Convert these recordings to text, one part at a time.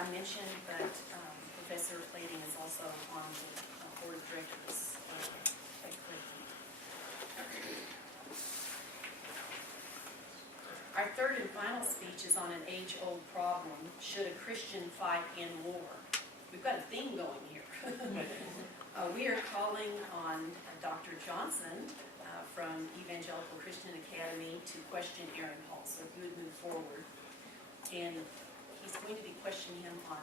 I mentioned, but Professor Plating is also on the board of directors at Cleveland. Our third and final speech is on an age-old problem: should a Christian fight in war? We've got a theme going here. We are calling on Dr. Johnson from Evangelical Christian Academy to question Aaron Hall. So if you would move forward. And he's going to be questioning him on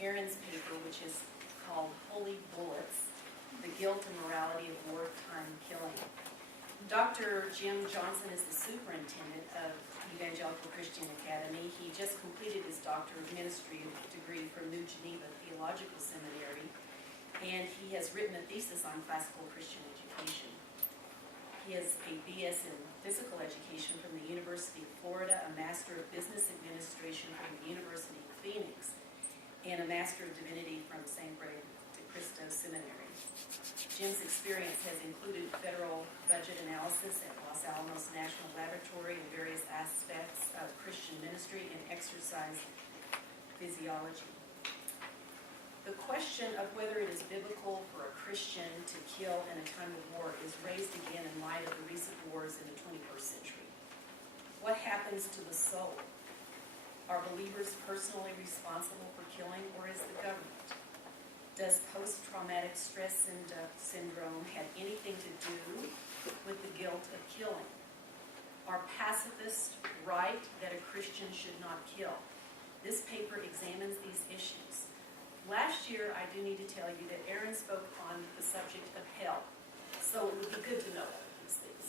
Aaron's paper, which is called Holy Bullets: The Guilt and Morality of Wartime Killing. Dr. Jim Johnson is the superintendent of Evangelical Christian Academy. He just completed his Doctor of Ministry degree from New Geneva Theological Seminary, and he has written a thesis on classical Christian education. He has a BS in physical education from the University of Florida, a Master of Business Administration from the University of Phoenix, and a Master of Divinity from St. Brave de Cristo Seminary. Jim's experience has included federal budget analysis at Los Alamos National Laboratory and various aspects of Christian ministry and exercise physiology. The question of whether it is biblical for a Christian to kill in a time of war is raised again in light of the recent wars in the 21st century. What happens to the soul? Are believers personally responsible for killing, or is the government? Does post-traumatic stress syndrome have anything to do with the guilt of killing? Are pacifists right that a Christian should not kill? This paper examines these issues. Last year, I do need to tell you that Aaron spoke on the subject of hell, so it would be good to know these things.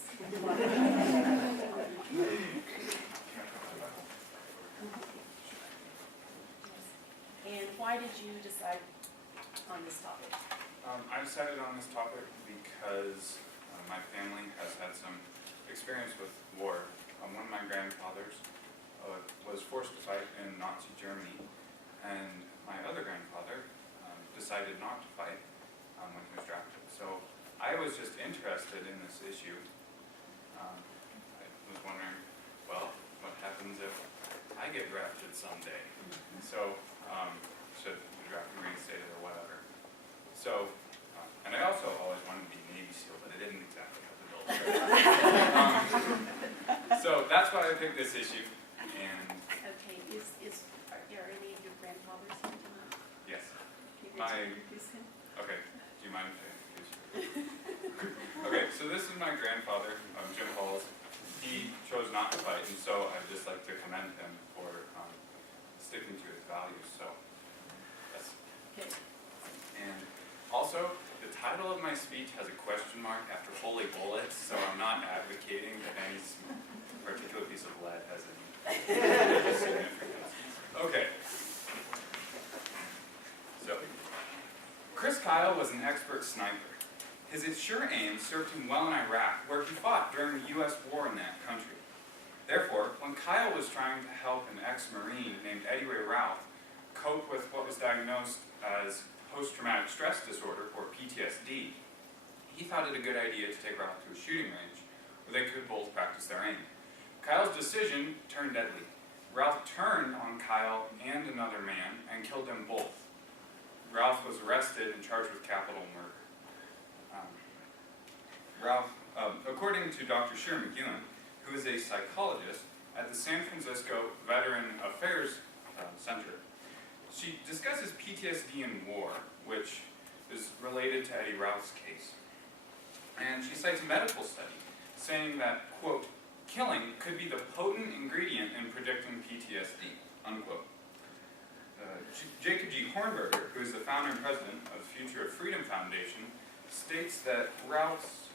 And why did you decide on this topic? I decided on this topic because my family has had some experience with war. One of my grandfathers was forced to fight in Nazi Germany, and my other grandfather decided not to fight when he was drafted. So I was just interested in this issue. I was wondering, well, what happens if I get drafted someday? So should the draft be reinstated or whatever? So, and I also always wanted to be Navy SEAL, but I didn't exactly have the build. So that's why I picked this issue. And okay, are any of your grandfathers here tonight? Yes. Okay, would you introduce him? Okay. Do you mind if I introduce you? Okay, so this is my grandfather, Jim Halls. He chose not to fight, and so I'd just like to commend him for sticking to his values. So, yes. Okay. And also, the title of my speech has a question mark after holy bullets, so I'm not advocating that any particular piece of lead has any significance. Okay. So, Chris Kyle was an expert sniper. His sure aim served him well in Iraq, where he fought during the U.S. war in that country. Therefore, when Kyle was trying to help an ex-Marine named Eddie Ray Ralph cope with what was diagnosed as post-traumatic stress disorder, or PTSD, he thought it a good idea to take Ralph to a shooting range where they could both practice their aim. Kyle's decision turned deadly. Ralph turned on Kyle and another man and killed them both. Ralph was arrested and charged with capital murder. According to Dr. Shira McEwen, who is a psychologist at the San Francisco Veteran Affairs Center, she discusses PTSD in war, which is related to Eddie Ralph's case. And she cites a medical study saying that, quote, killing could be the potent ingredient in predicting PTSD, unquote. Jacob G. Hornberger, who is the founder and president of the Future of Freedom Foundation, states that Ralph's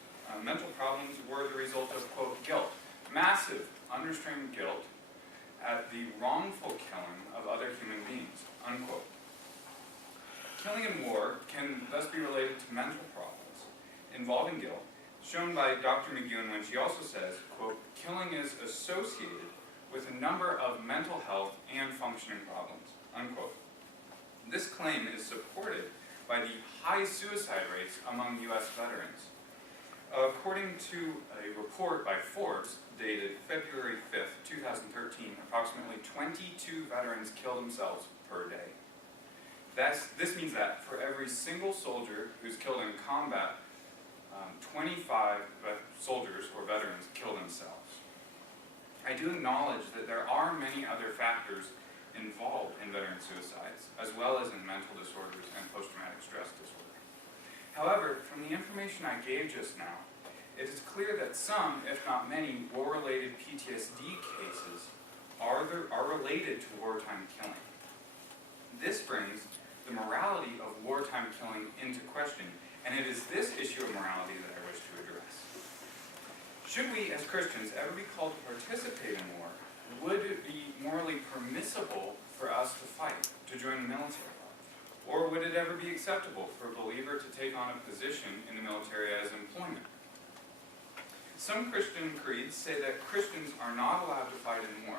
mental problems were the result of, quote, guilt, massive, unrestrained guilt at the wrongful killing of other human beings, unquote. Killing in war can thus be related to mental problems involving guilt, shown by Dr. McEwen when she also says, quote, killing is associated with a number of mental health and functioning problems, unquote. This claim is supported by the high suicide rates among U.S. veterans. According to a report by Forbes dated February 5th, 2013, approximately 22 veterans kill themselves per day. This means that for every single soldier who's killed in combat, 25 soldiers or veterans kill themselves. I do acknowledge that there are many other factors involved in veteran suicides, as well as in mental disorders and post-traumatic stress disorder. However, from the information I gave just now, it is clear that some, if not many, war-related PTSD cases are related to wartime killing. This brings the morality of wartime killing into question, and it is this issue of morality that I wish to address. Should we, as Christians, ever be called to participate in war, would it be morally permissible for us to fight, to join the military? Or would it ever be acceptable for a believer to take on a position in the military as employment? Some Christian creeds say that Christians are not allowed to fight in war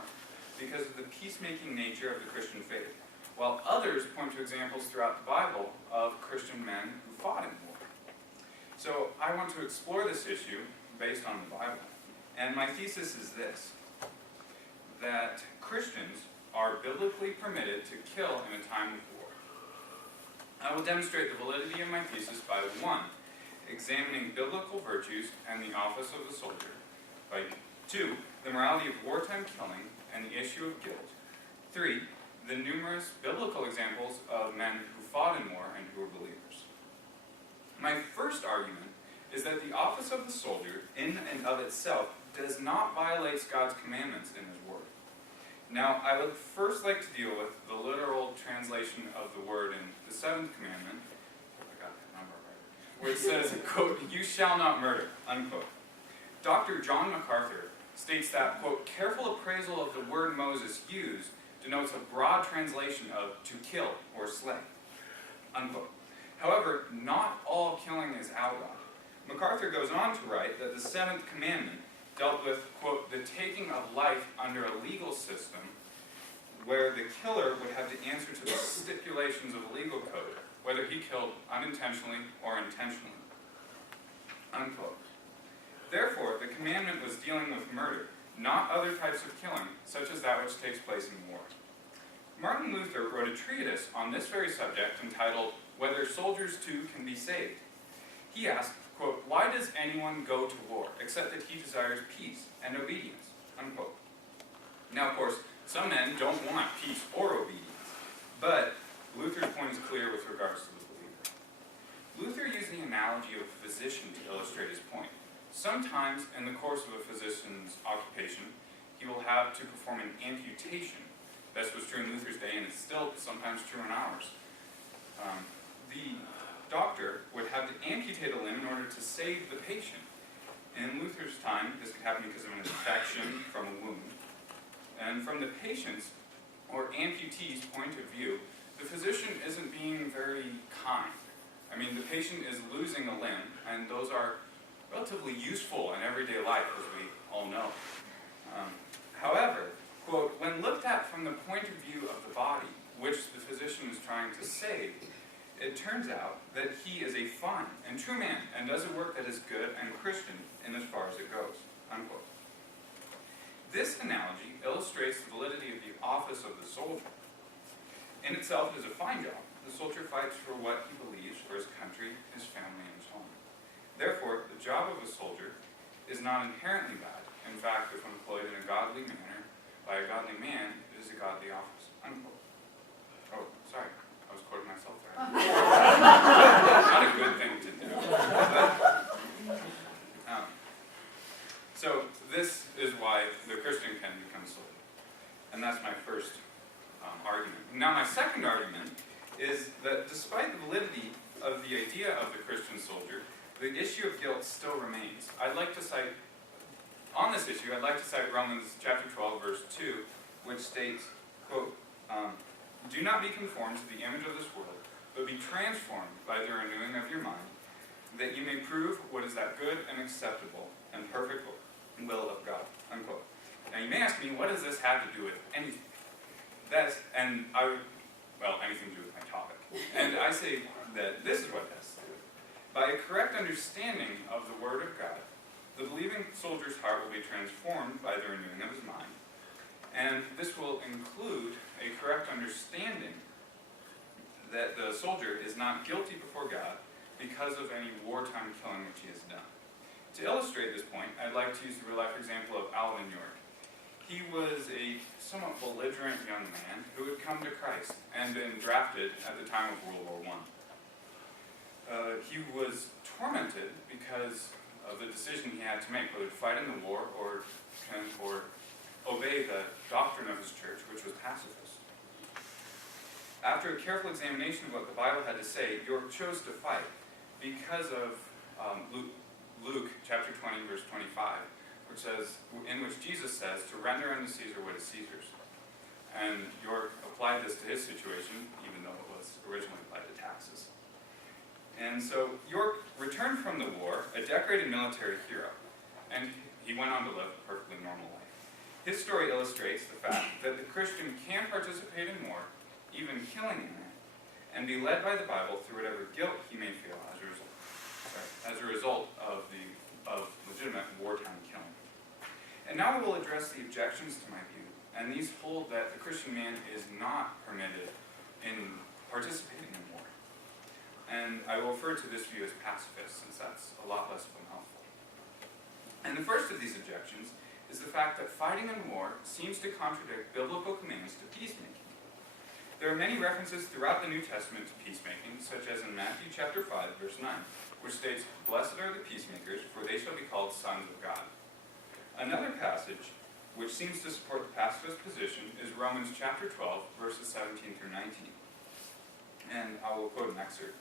because of the peacemaking nature of the Christian faith, while others point to examples throughout the Bible of Christian men who fought in war. So I want to explore this issue based on the Bible. And my thesis is this, that Christians are biblically permitted to kill in a time of war. I will demonstrate the validity of my thesis by 1, examining biblical virtues and the office of the soldier, by 2, the morality of wartime killing and the issue of guilt, 3, the numerous biblical examples of men who fought in war and who were believers. My first argument is that the office of the soldier, in and of itself, does not violate God's commandments in His Word. Now, I would first like to deal with the literal translation of the word in the 7th commandment, I got that number right, where it says, quote, "You shall not murder," unquote. Dr. John MacArthur states that, quote, "careful appraisal of the word Moses used denotes a broad translation of to kill or slay," unquote. However, not all killing is outlawed. MacArthur goes on to write that the 7th commandment dealt with, quote, the taking of life under a legal system where the killer would have to answer to the stipulations of the legal code, whether he killed unintentionally or intentionally, unquote. Therefore, the commandment was dealing with murder, not other types of killing, such as that which takes place in war. Martin Luther wrote a treatise on this very subject entitled, "Whether Soldiers Too Can Be Saved." He asked, quote, "Why does anyone go to war except that he desires peace and obedience?" Unquote. Now, of course, some men don't want peace or obedience, but Luther's point is clear with regards to the believer. Luther used the analogy of a physician to illustrate his point. Sometimes, in the course of a physician's occupation, he will have to perform an amputation. This was true in Luther's day, and it's still sometimes true in ours. The doctor would have to amputate a limb in order to save the patient. In Luther's time, this could happen because of an infection from a wound. And from the patient's or amputee's point of view, the physician isn't being very kind. I mean, the patient is losing a limb, and those are relatively useful in everyday life, as we all know. However, quote, when looked at from the point of view of the body, which the physician is trying to save, it turns out that he is a fine and true man and does a work that is good and Christian in as far as it goes, unquote. This analogy illustrates the validity of the office of the soldier. In itself, it is a fine job. The soldier fights for what he believes, for his country, his family, and his home. Therefore, the job of a soldier is not inherently bad. In fact, if employed in a godly manner by a godly man, it is a godly office, unquote. Oh, sorry, I was quoting myself there. Not a good thing to do. So this is why the Christian can become soldier. And that's my first argument. Now my second argument is that despite the validity of the idea of the Christian soldier, the issue of guilt still remains. On this issue, I'd like to cite Romans chapter 12, verse 2, which states, quote, "Do not be conformed to the image of this world, but be transformed by the renewing of your mind, that you may prove what is that good and acceptable and perfect will of God," unquote. Now you may ask me, what does this have to do with anything? Anything to do with my topic. And I say that this is what it has to do with it. By a correct understanding of the Word of God, the believing soldier's heart will be transformed by the renewing of his mind. And this will include a correct understanding that the soldier is not guilty before God because of any wartime killing which he has done. To illustrate this point, I'd like to use the real-life example of Alvin York. He was a somewhat belligerent young man who had come to Christ and been drafted at the time of World War I. He was tormented because of the decision he had to make, whether to fight in the war or obey the doctrine of his church, which was pacifist. After a careful examination of what the Bible had to say, York chose to fight because of Luke chapter 20, verse 25, in which Jesus says to render unto Caesar what is Caesar's. And York applied this to his situation, even though it was originally applied to taxes. And so York returned from the war a decorated military hero, and he went on to live a perfectly normal life. His story illustrates the fact that the Christian can participate in war, even killing in it, and be led by the Bible through whatever guilt he may feel as a result of legitimate wartime killing. And now we will address the objections to my view, and these hold that the Christian man is not permitted in participating in war. And I will refer to this view as pacifist, since that's a lot less of a mouthful. And the first of these objections is the fact that fighting in war seems to contradict biblical commands to peacemaking. There are many references throughout the New Testament to peacemaking, such as in Matthew chapter 5, verse 9, which states, "Blessed are the peacemakers, for they shall be called sons of God." Another passage, which seems to support the pacifist position, is Romans chapter 12, verses 17 through 19. And I will quote an excerpt.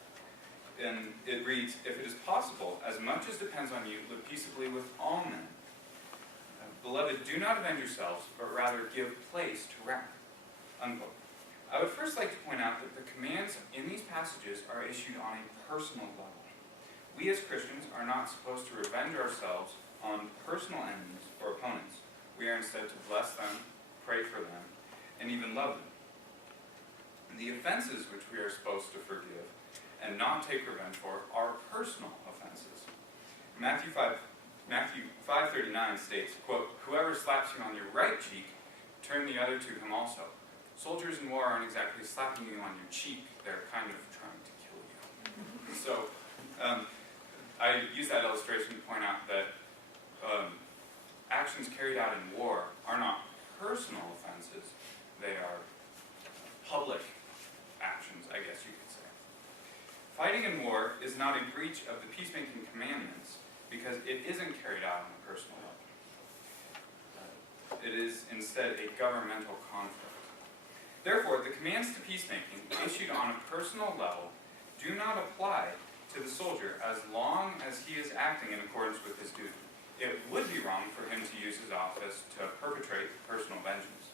And it reads, "If it is possible, as much as depends on you, live peaceably with all men. Beloved, do not avenge yourselves, but rather give place to wrath." Unquote. I would first like to point out that the commands in these passages are issued on a personal level. We as Christians are not supposed to revenge ourselves on personal enemies or opponents. We are instead to bless them, pray for them, and even love them. The offenses which we are supposed to forgive and not take revenge for are personal offenses. Matthew 5:39 states, quote, "Whoever slaps you on your right cheek, turn the other to him also." Soldiers in war aren't exactly slapping you on your cheek, they're kind of trying to kill you. So, I use that illustration to point out that actions carried out in war are not personal offenses, they are public actions, I guess you could say. Fighting in war is not a breach of the peacemaking commandments because it isn't carried out on a personal level. It is instead a governmental conflict. Therefore, the commands to peacemaking issued on a personal level do not apply to the soldier as long as he is acting in accordance with his duty. It would be wrong for him to use his office to perpetrate personal vengeance.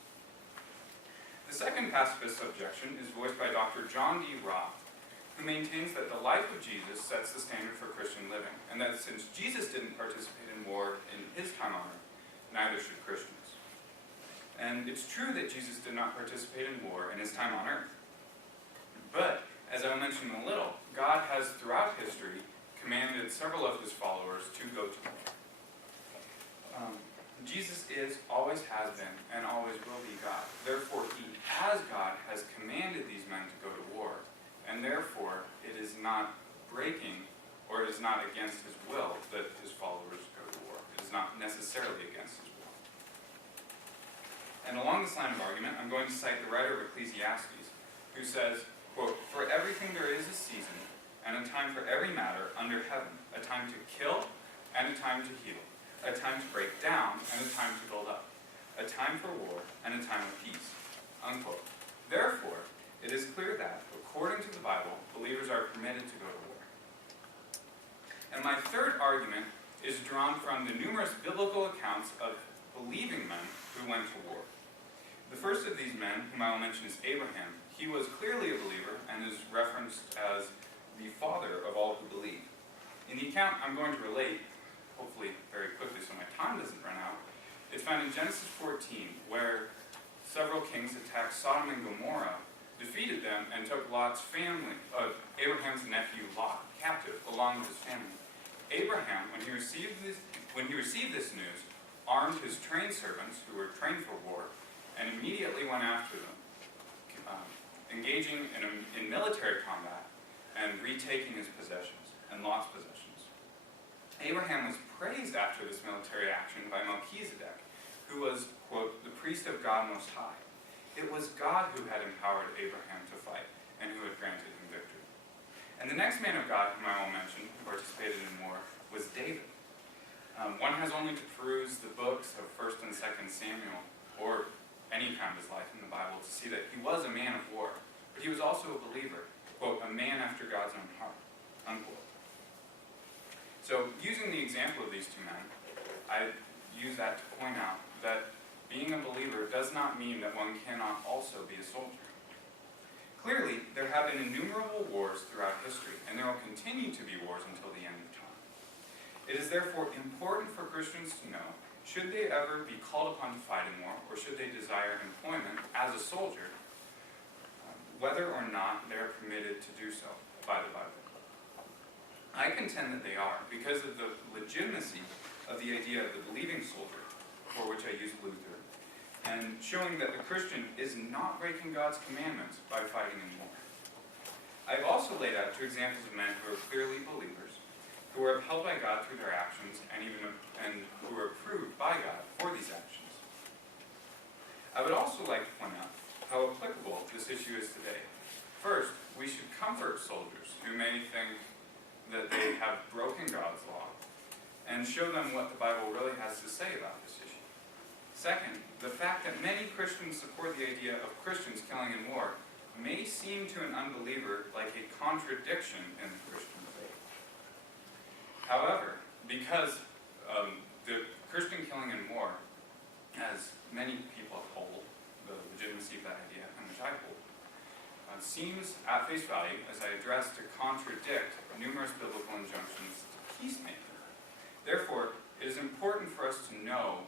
The second pacifist objection is voiced by Dr. John D. Roth, who maintains that the life of Jesus sets the standard for Christian living, and that since Jesus didn't participate in war in his time on earth, neither should Christians. And it's true that Jesus did not participate in war in his time on earth. But, as I will mention in a little, God has throughout history commanded several of his followers to go to war. Jesus is, always has been, and always will be God. Therefore, he, as God, has commanded these men to go to war, and therefore it is not breaking, or it is not against his will that his followers go to war. It is not necessarily against his will. And along this line of argument, I'm going to cite the writer of Ecclesiastes, who says, quote, "For everything there is a season, and a time for every matter under heaven, a time to kill, and a time to heal, a time to break down, and a time to build up, a time for war, and a time of peace." Unquote. Therefore, it is clear that, according to the Bible, believers are permitted to go to war. And my third argument is drawn from the numerous biblical accounts of believing men who went to war. The first of these men, whom I will mention, is Abraham. He was clearly a believer and is referenced as the father of all who believe. In the account I'm going to relate, hopefully very quickly so my time doesn't run out, it's found in Genesis 14, where several kings attacked Sodom and Gomorrah, defeated them, and took Lot's family, Abraham's nephew Lot, captive, along with his family. Abraham, when he received this news, armed his trained servants, who were trained for war, and immediately went after them, engaging in military combat and retaking his possessions and Lot's possessions. Abraham was praised after this military action by Melchizedek, who was, quote, the priest of God Most High. It was God who had empowered Abraham to fight and who had granted him victory. And the next man of God whom I will mention, who participated in war, was David. One has only to peruse the books of 1st and 2nd Samuel, or any time of his life in the Bible, to see that he was a man of war, but he was also a believer, quote, a man after God's own heart, unquote. So, using the example of these two men, I use that to point out that being a believer does not mean that one cannot also be a soldier. Clearly, there have been innumerable wars throughout history, and there will continue to be wars until the end of time. It is therefore important for Christians to know, should they ever be called upon to fight in war, or should they desire employment as a soldier, whether or not they are permitted to do so by the Bible. I contend that they are, because of the legitimacy of the idea of the believing soldier, for which I use Luther, and showing that the Christian is not breaking God's commandments by fighting in war. I've also laid out two examples of men who are clearly believers, who are upheld by God through their actions, and who are approved by God for these actions. I would also like to point out how applicable this issue is today. First, we should comfort soldiers who may think that they have broken God's law, and show them what the Bible really has to say about this issue. Second, the fact that many Christians support the idea of Christians killing in war may seem to an unbeliever like a contradiction in the Christian faith. However, because the Christian killing in war, as many people hold, the legitimacy of that idea, and which I hold, seems at face value, as I address, to contradict numerous biblical injunctions to peacemaking. Therefore, it is important for us to know